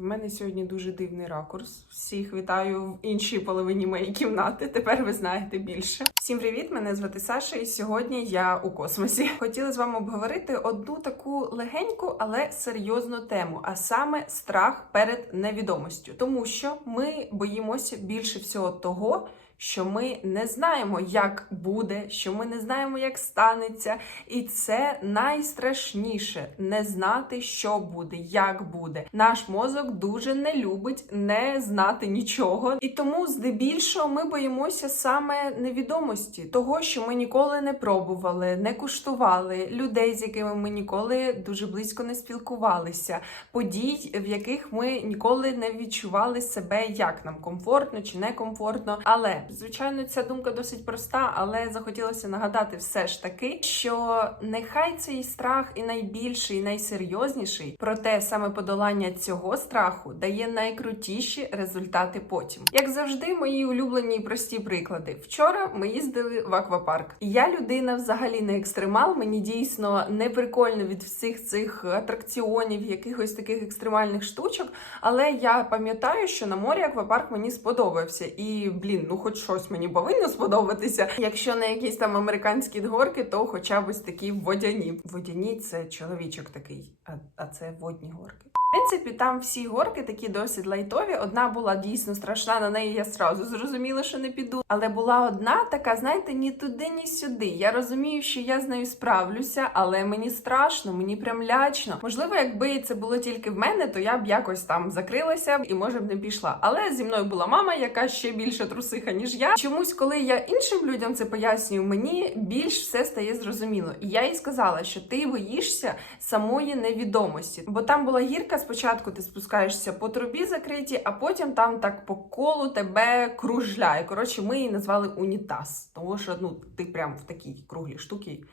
У мене сьогодні дуже дивний ракурс. Всіх вітаю в іншій половині моєї кімнати. Тепер ви знаєте більше. Всім привіт! Мене звати Саша, і сьогодні я у космосі. Хотіла з вами обговорити одну таку легеньку, але серйозну тему, а саме страх перед невідомістю, тому що ми боїмося більше всього того. Що ми не знаємо, як буде, що ми не знаємо, як станеться, і це найстрашніше не знати, що буде, як буде. Наш мозок дуже не любить не знати нічого, і тому здебільшого ми боїмося саме невідомості, того, що ми ніколи не пробували, не куштували людей, з якими ми ніколи дуже близько не спілкувалися, подій, в яких ми ніколи не відчували себе, як нам комфортно чи некомфортно. Але звичайно, ця думка досить проста, але захотілося нагадати все ж таки, що нехай цей страх і найбільший, і найсерйозніший, проте саме подолання цього страху дає найкрутіші результати потім. Як завжди, мої улюблені і прості приклади. Вчора ми їздили в аквапарк. Я людина взагалі не екстремал. Мені дійсно не прикольно від всіх цих атракціонів, якихось таких екстремальних штучок. Але я пам'ятаю, що на морі аквапарк мені сподобався. І блін, ну хоч щось мені повинно сподобатися. Якщо не якісь там американські горки, то хоча б ось такі водяні. Водяні це чоловічок такий, а, а це водні горки. В принципі, там всі горки такі досить лайтові. Одна була дійсно страшна, на неї я сразу зрозуміла, що не піду. Але була одна така, знаєте, ні туди, ні сюди. Я розумію, що я з нею справлюся, але мені страшно, мені прям лячно. Можливо, якби це було тільки в мене, то я б якось там закрилася і може б не пішла. Але зі мною була мама, яка ще більше трусиха, ніж я. Чомусь, коли я іншим людям це пояснюю, мені більш все стає зрозуміло. І я їй сказала, що ти боїшся самої невідомості, бо там була гірка. Спочатку ти спускаєшся по трубі закритій, а потім там так по колу тебе кружляє. Коротше, ми її назвали унітаз, тому що ну ти прям в такій круглій штуці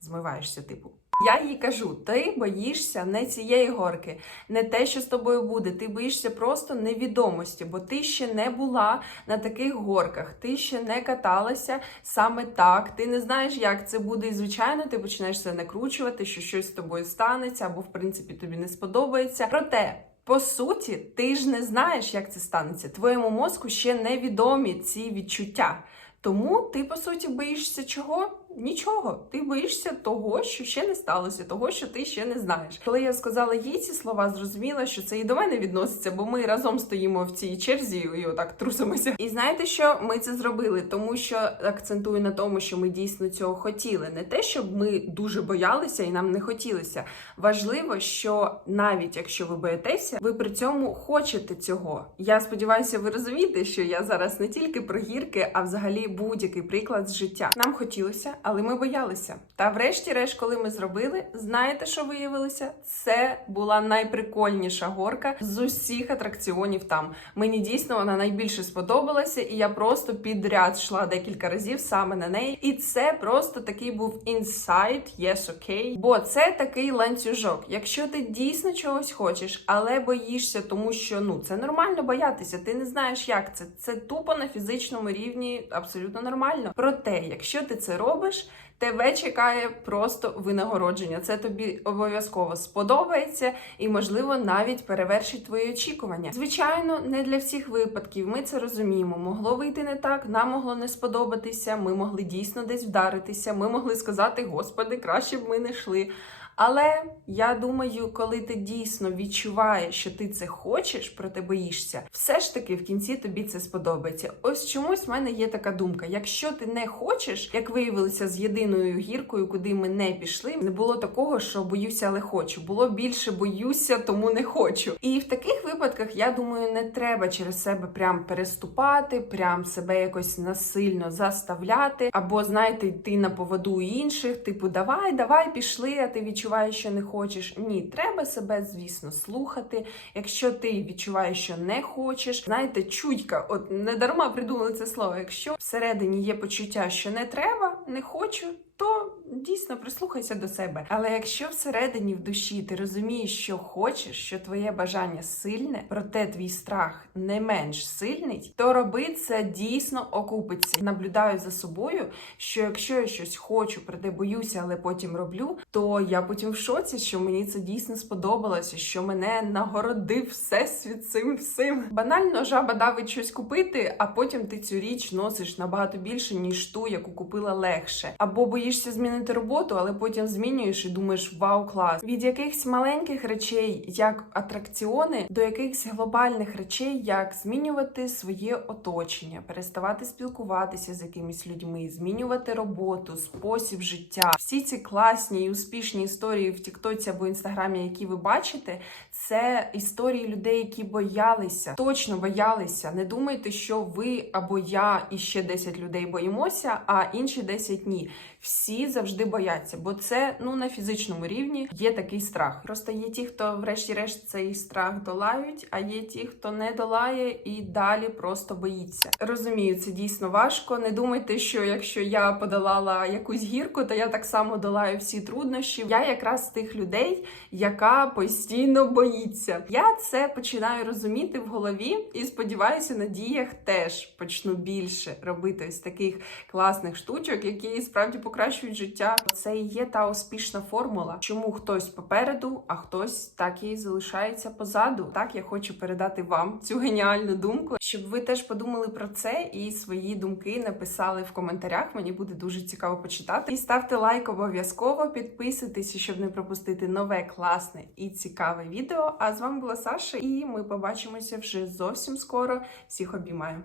змиваєшся, типу. Я їй кажу: ти боїшся не цієї горки, не те, що з тобою буде. Ти боїшся просто невідомості, бо ти ще не була на таких горках, ти ще не каталася саме так. Ти не знаєш, як це буде. І звичайно, ти починаєш себе накручувати, що щось з тобою станеться, або в принципі тобі не сподобається. Проте. По суті, ти ж не знаєш, як це станеться. Твоєму мозку ще невідомі ці відчуття. Тому ти, по суті, боїшся чого? Нічого. Ти боїшся того, що ще не сталося, того, що ти ще не знаєш. Коли я сказала їй ці слова, зрозуміла, що це і до мене відноситься, бо ми разом стоїмо в цій черзі і отак трусимося. І знаєте, що ми це зробили? Тому що акцентую на тому, що ми дійсно цього хотіли. Не те, щоб ми дуже боялися і нам не хотілося. Важливо, що навіть якщо ви боїтеся, ви при цьому хочете цього. Я сподіваюся, ви розумієте, що я зараз не тільки про гірки, а взагалі будь-який приклад з життя. Нам хотілося, але ми боялися. Та врешті-решт, коли ми зробили, знаєте, що виявилося? Це була найприкольніша горка з усіх атракціонів там. Мені дійсно вона найбільше сподобалася, і я просто підряд йшла декілька разів саме на неї. І це просто такий був інсайт, yes, окей. Бо це такий ланцюжок. Якщо ти дійсно чогось хочеш, але боїшся, тому що ну це нормально боятися. Ти не знаєш, як це. Це тупо на фізичному рівні абсолютно нормально. Проте, якщо ти це робиш. Тебе чекає просто винагородження. Це тобі обов'язково сподобається і, можливо, навіть перевершить твої очікування. Звичайно, не для всіх випадків. Ми це розуміємо. Могло вийти не так, нам могло не сподобатися. Ми могли дійсно десь вдаритися. Ми могли сказати, Господи, краще б ми не йшли. Але я думаю, коли ти дійсно відчуваєш, що ти це хочеш, проте боїшся, все ж таки в кінці тобі це сподобається. Ось чомусь в мене є така думка: якщо ти не хочеш, як виявилося з єдиною гіркою, куди ми не пішли, не було такого, що боюся, але хочу. Було більше боюся, тому не хочу. І в таких випадках я думаю, не треба через себе прям переступати, прям себе якось насильно заставляти, або знаєте, йти на поводу інших, типу, давай, давай, пішли, а ти відчуваєш відчуваєш, що не хочеш. Ні, треба себе, звісно, слухати. Якщо ти відчуваєш, що не хочеш, знаєте, чутька, от не дарма придумали це слово. Якщо всередині є почуття, що не треба, не хочу, то дійсно прислухайся до себе. Але якщо всередині в душі ти розумієш, що хочеш, що твоє бажання сильне, проте твій страх не менш сильний, то роби це дійсно окупиться. Наблюдаю за собою, що якщо я щось хочу, проте боюся, але потім роблю, то я потім в шоці, що мені це дійсно сподобалося, що мене нагородив всесвіт цим всім. Банально жаба давить щось купити, а потім ти цю річ носиш набагато більше, ніж ту, яку купила легше. Або боїшся змінити роботу, але потім змінюєш і думаєш вау, клас. Від якихось маленьких речей, як атракціони, до якихось глобальних речей, як змінювати своє оточення, переставати спілкуватися з якимись людьми, змінювати роботу, спосіб життя. Всі ці класні і успішні історії в Тіктоці або Інстаграмі, які ви бачите, це історії людей, які боялися, точно боялися. Не думайте, що ви або я і ще 10 людей боїмося, а інші 10 ні. Всі завжди бояться, бо це ну на фізичному рівні є такий страх. Просто є ті, хто, врешті-решт, цей страх долають, а є ті, хто не долає і далі просто боїться. Розумію, це дійсно важко. Не думайте, що якщо я подолала якусь гірку, то я так само долаю всі труднощі. Я якраз з тих людей, яка постійно боїться. Я це починаю розуміти в голові і сподіваюся, на діях теж почну більше робити ось таких класних штучок, які справді покращують життя. Це і є та успішна формула, чому хтось попереду, а хтось так і залишається позаду. Так я хочу передати вам цю геніальну думку, щоб ви теж подумали про це і свої думки написали в коментарях. Мені буде дуже цікаво почитати. І ставте лайк обов'язково, підписуйтесь, щоб не пропустити нове класне і цікаве відео. А з вами була Саша, і ми побачимося вже зовсім скоро. Всіх обіймаю.